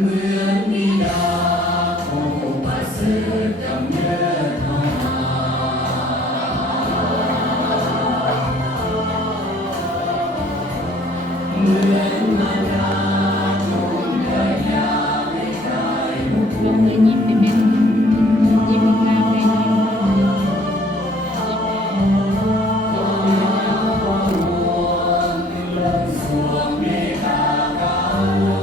เหมือนมีดาวประเสริฐกำเนิดมาเหมือนมารดาทุ่มเทยาให้กายมุข ลงเลยยิ้มเป็นยิ้มงามเลยยิ้ม สวงเมตตากรุ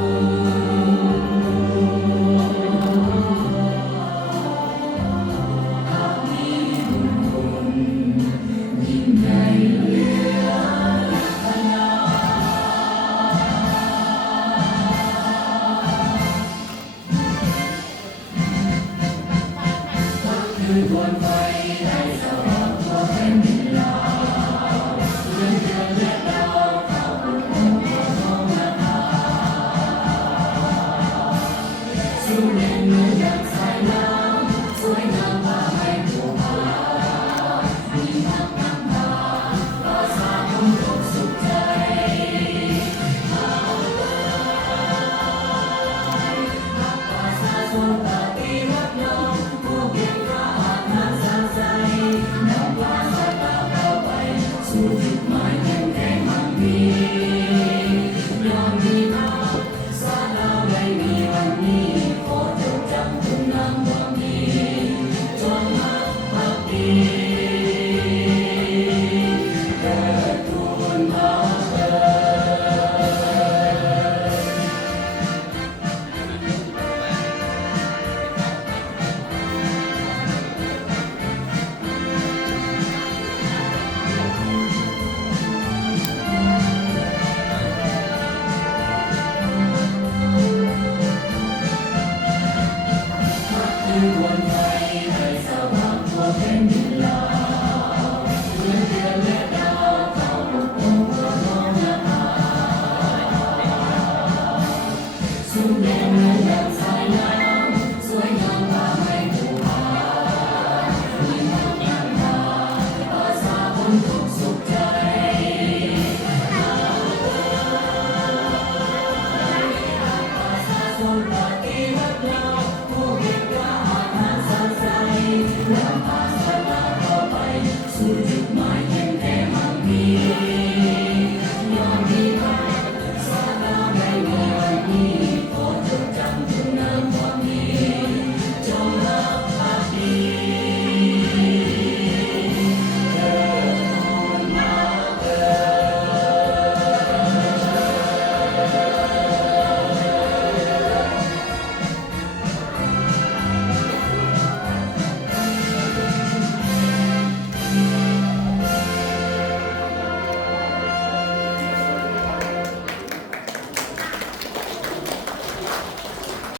ณามีบุญคุณยิ่งใหญ่เหลือขนาคือดวงไฟให้สว่างทั่วแผ่นดินลาวเหมือนเดือนและดาวเข้าปกครองทั่วท้องนภาสู่เด่นเหมือนดังสายน้ำสวยงามพาให้ผู้พามีพักนำพาภาษาคนตกสุขใจภาษาทรงปฏิวัติน้องผู้เก่งกล้าอาจนักสร้างใจนำพาสายตาก้าวไปสู่จุดหมายแห่งแห่งมั่งมียอมมีภาพสาดาวได้มีวันนี้ขอจดจำคุณงามความดีจงรักภักดีเกิดทูลพระเถิด คือดวงไฟให้สว่างทั่วแผ่นดินลาวเหมือนเดือนและดาวเข้าปกครองทั่วท้องนภาสู่แดนเมือง